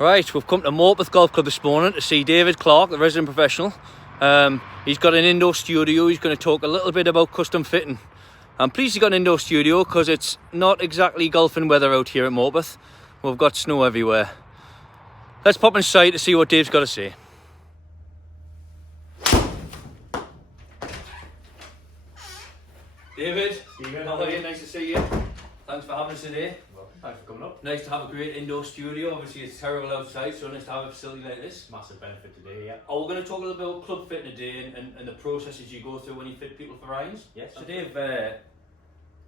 Right, we've come to Morpeth Golf Club this morning to see David Clark, the resident professional. He's got an indoor studio. He's going to talk a little bit about custom fitting. I'm pleased he got an indoor studio because it's not exactly golfing weather out here at Morpeth. We've got snow everywhere. Let's pop inside to see what Dave's got to say. David, how are you? Nice to see you. Thanks for having us today. Thanks for coming up. Nice to have a great indoor studio. Obviously it's terrible outside, so nice to have a facility like this. Massive benefit today, yeah. Oh, we're going to talk a little bit about club fitting today and the processes you go through when you fit people for irons. Yes. So Dave,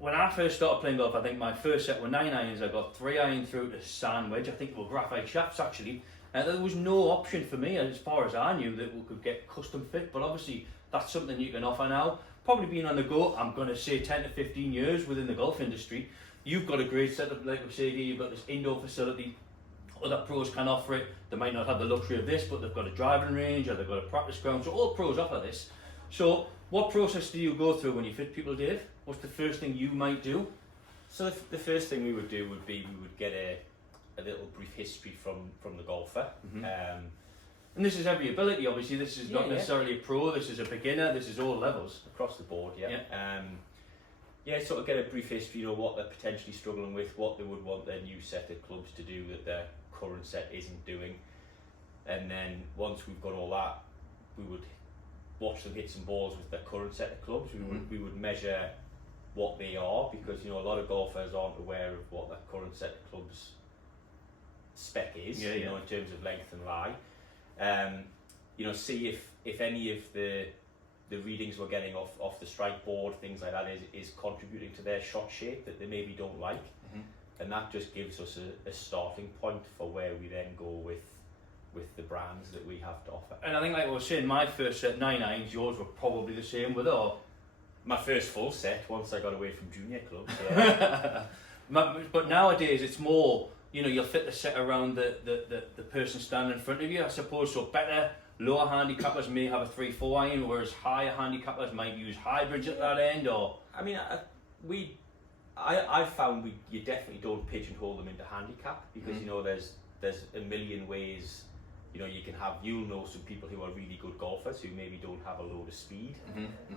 when I first started playing golf, I think my first set were 9 irons. I got 3 iron through to sand wedge. I think they were graphite shafts actually. There was no option for me, as far as I knew, that we could get custom fit. But obviously that's something you can offer now. Probably being on the go, I'm going to say 10 to 15 years within the golf industry. You've got a great setup, like we say here, you've got this indoor facility. Other pros can offer it. They might not have the luxury of this, but they've got a driving range or they've got a practice ground. So all pros offer this. So what process do you go through when you fit people, Dave? What's the first thing you might do? So the first thing we would do would be we would get a little brief history from the golfer. Mm-hmm. And this is every ability, obviously. This is not necessarily a pro, this is a beginner, this is all levels. Across the board, sort of get a brief history, what they're potentially struggling with, what they would want their new set of clubs to do that their current set isn't doing. And then once we've got all that, we would watch them hit some balls with their current set of clubs. We would measure what they are, because a lot of golfers aren't aware of what their current set of clubs spec is, in terms of length and lie. See if any of the readings we're getting off the strike board, things like that, is contributing to their shot shape that they maybe don't like. And that just gives us a starting point for where we then go with the brands that we have to offer. And I think, like I was saying, my first set 9 irons, yours were probably the same with it. My first full set once I got away from junior clubs. But nowadays it's more, you'll fit the set around the person standing in front of you, I suppose. So better lower handicappers may have a 3-4 iron, whereas higher handicappers might use hybrids at that end. Or I found you definitely don't pigeonhole them into handicap, because there's a million ways. You'll know some people who are really good golfers who maybe don't have a load of speed,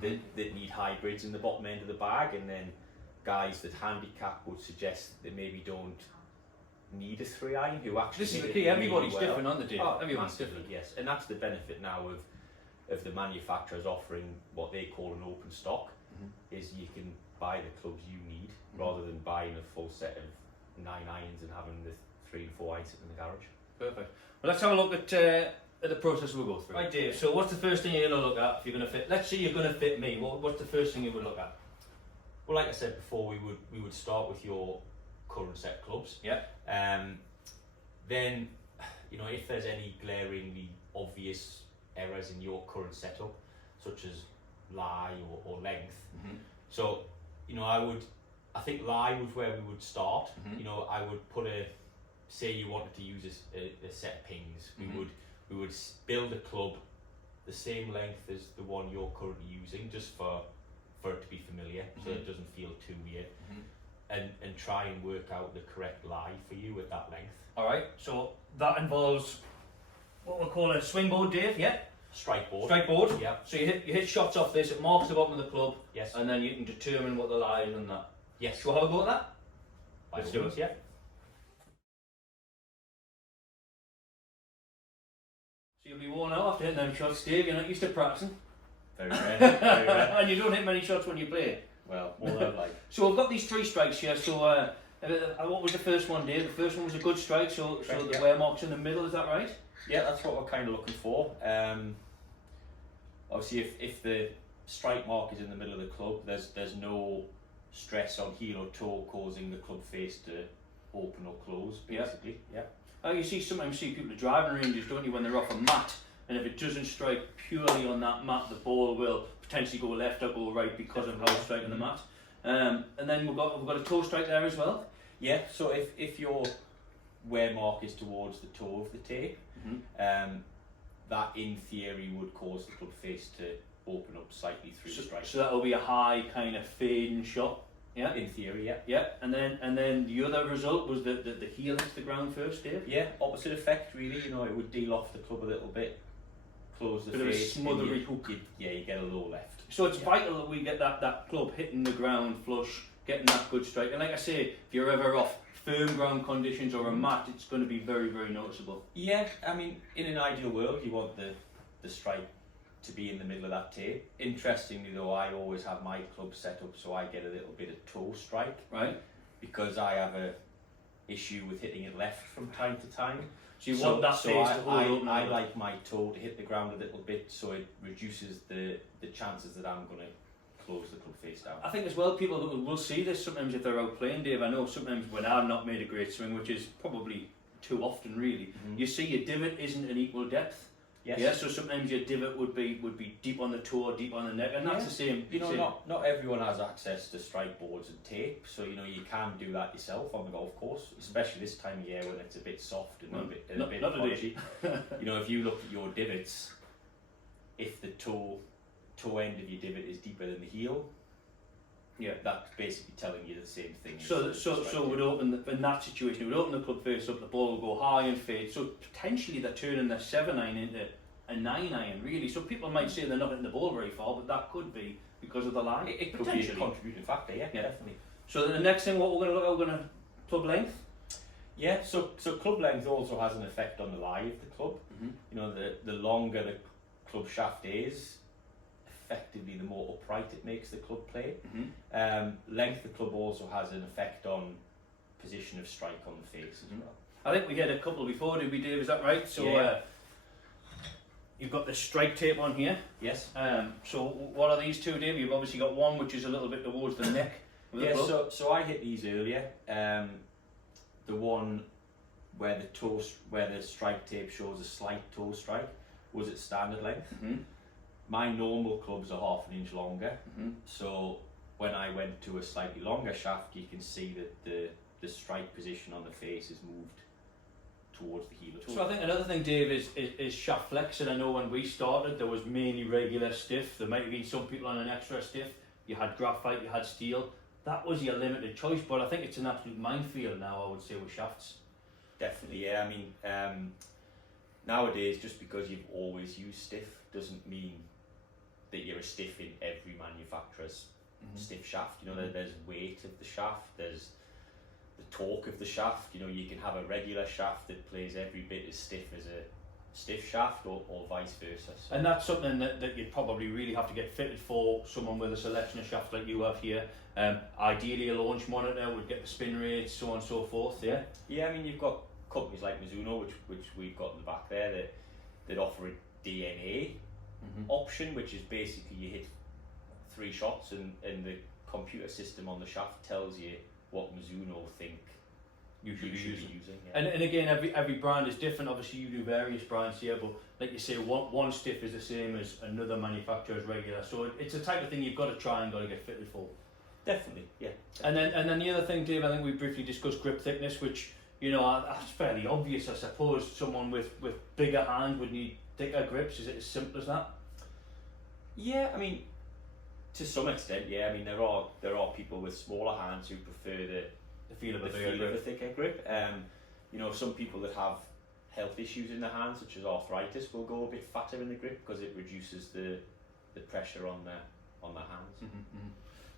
that need hybrids in the bottom end of the bag, and then guys that handicap would suggest they maybe don't need a 3 iron, who actually this is the key. Everybody's really different, aren't they, Dave? Everyone's massively, different. yes, and that's the benefit now of the manufacturers offering what they call an open stock. Is you can buy the clubs you need rather than buying a full set of 9 irons and having the 3 and 4 irons sitting in the garage. Perfect. Well, let's have a look at the process we'll go through. Right, Dave. So what's the first thing you're going to look at if you're going to fit? Let's say you're going to fit me. What's the first thing you would look at? Well, like I said before, we would start with your current set of clubs. Yeah. Then, if there's any glaringly obvious errors in your current setup, such as lie or length. So, I think lie was where we would start. I would say you wanted to use a set of pings. We would build a club the same length as the one you're currently using, just for it to be familiar, so it doesn't feel too weird. And try and work out the correct lie for you at that length. Alright, so that involves what we'll call a swing board, Dave, yeah? Strike board. Strike board? Yeah. So you hit shots off this, it marks the bottom of the club, yes, and then you can determine what the lie is on that. Yes. Shall we have a go at that? Let's do it, yeah. So you'll be worn out after hitting them shots, Dave, you're not used to practicing. Very rare, very rare. And you don't hit many shots when you play. Well, more than like. So I've got these 3 strikes here, so what was the first one, Dave? The first one was a good strike, so the wear mark's in the middle, is that right? Yeah, that's what we're kind of looking for. Obviously, if the strike mark is in the middle of the club, there's no stress on heel or toe causing the club face to open or close, basically. Yeah. You sometimes see people at driving ranges, don't you, when they're off a mat, and if it doesn't strike purely on that mat, the ball will potentially go left or go right because of how it's striking the mat. And then we've got a toe strike there as well. Yeah. So if your wear mark is towards the toe of the tape, that in theory would cause the club face to open up slightly through the strike. So that'll be a high kind of fading shot. Yeah. In theory, yeah. Yeah, and then the other result was that the heel hits the ground first, Dave. Yeah, opposite effect really. You know, it would deal off the club a little bit, close the Bit of a face. and smothery hook. You get a low left. So it's vital that we get that club hitting the ground flush, getting that good strike. And like I say, if you're ever off firm ground conditions or a mat, it's going to be very, very noticeable. Yeah, I mean, in an ideal world, you want the strike to be in the middle of that tape. Interestingly though, I always have my club set up so I get a little bit of toe strike, Right? because I have a issue with hitting it left from time to time. So you want that face to hold up. I like my toe to hit the ground a little bit so it reduces the chances that I'm going to close the club face down. I think as well, people will see this sometimes if they're out playing, Dave. I know sometimes when I've not made a great swing, which is probably too often really, you see your divot isn't an equal depth. Yes. Yeah, so sometimes your divot would be deep on the toe or deep on the neck, and that's the same. You know, same. not everyone has access to strike boards and tape, so you know you can do that yourself on the golf course, especially this time of year when it's a bit soft and a bit not polishy. You know, if you look at your divots, if the toe end of your divot is deeper than the heel, Yeah. that's basically telling you the same thing. So it would open in that situation. It would open the club face up. The ball will go high and fade. So potentially they're turning their 7-iron into a 9-iron, really. So people might say they're not hitting the ball very far, but that could be because of the line. It could be a contributing factor. Yeah, definitely. So the next thing, what we're going to look at, we're going to club length. Yeah. So club length also has an effect on the lie of the club. You know, the longer the club shaft is, effectively the more upright it makes the club play. Length of the club also has an effect on position of strike on the face as well. I think we had a couple before, did we, Dave? Is that right? So Yeah. you've got the strike tape on here. Yes. So what are these two, Dave? You've obviously got one which is a little bit towards the neck. Of the Yeah. club. So I hit these earlier. The one where the strike tape shows a slight toe strike was at standard length. My normal clubs are half an inch longer, so when I went to a slightly longer shaft, you can see that the strike position on the face has moved towards the heel. So I think another thing, Dave, is shaft flex. And I know when we started, there was mainly regular stiff. There might have been some people on an extra stiff. You had graphite, you had steel. That was your limited choice, but I think it's an absolute minefield now, I would say, with shafts. Definitely, yeah. I mean, nowadays, just because you've always used stiff doesn't mean that you're a stiff in every manufacturer's stiff shaft. You know, there's weight of the shaft, there's the torque of the shaft. You know, you can have a regular shaft that plays every bit as stiff as a stiff shaft, or vice versa. So. And that's something that you'd probably really have to get fitted for someone with a selection of shafts like you have here. Ideally, a launch monitor would get the spin rates, so on and so forth. Yeah. Yeah, I mean, you've got companies like Mizuno, which we've got in the back there, that offer a DNA option, which is basically you hit 3 shots and the computer system on the shaft tells you what Mizuno think you should be using. Yeah. And again, every brand is different. Obviously, you do various brands here, but like you say, one stiff is the same as another manufacturer's regular. So it's a type of thing you've got to try and got to get fitted for. Definitely, yeah. And then the other thing, Dave, I think we briefly discussed grip thickness, which, you know, that's fairly obvious. I suppose someone with bigger hand would need thicker grips. Is it as simple as that? Yeah, I mean, to some extent, yeah. I mean, there are people with smaller hands who prefer the feel of a thicker grip. You know, some people that have health issues in their hands, such as arthritis, will go a bit fatter in the grip because it reduces the pressure on their hands.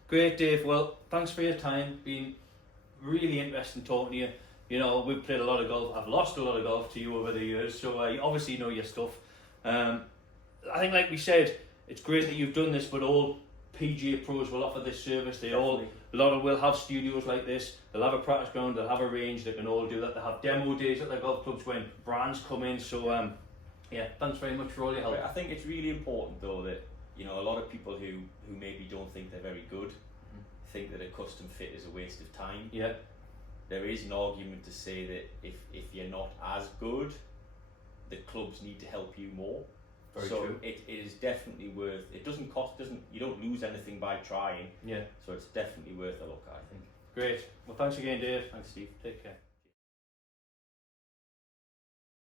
Great, Dave. Well, thanks for your time. Been really interesting talking to you. You know, we've played a lot of golf. I've lost a lot of golf to you over the years, so you obviously know your stuff. I think, like we said, it's great that you've done this, but all PGA pros will offer this service. A lot of will have studios like this. They'll have a practice ground. They'll have a range. They can all do that. They have demo days at their golf clubs when brands come in. So, yeah, thanks very much for all your help. I think it's really important though that, you know, a lot of people who maybe don't think they're very good think that a custom fit is a waste of time. Yeah. There is an argument to say that if you're not as good, the clubs need to help you more. Very so true. It is definitely worth. It doesn't cost. You don't lose anything by trying. Yeah. So it's definitely worth a look, I think. Great. Well, thanks again, Dave. Thanks, Steve. Take care.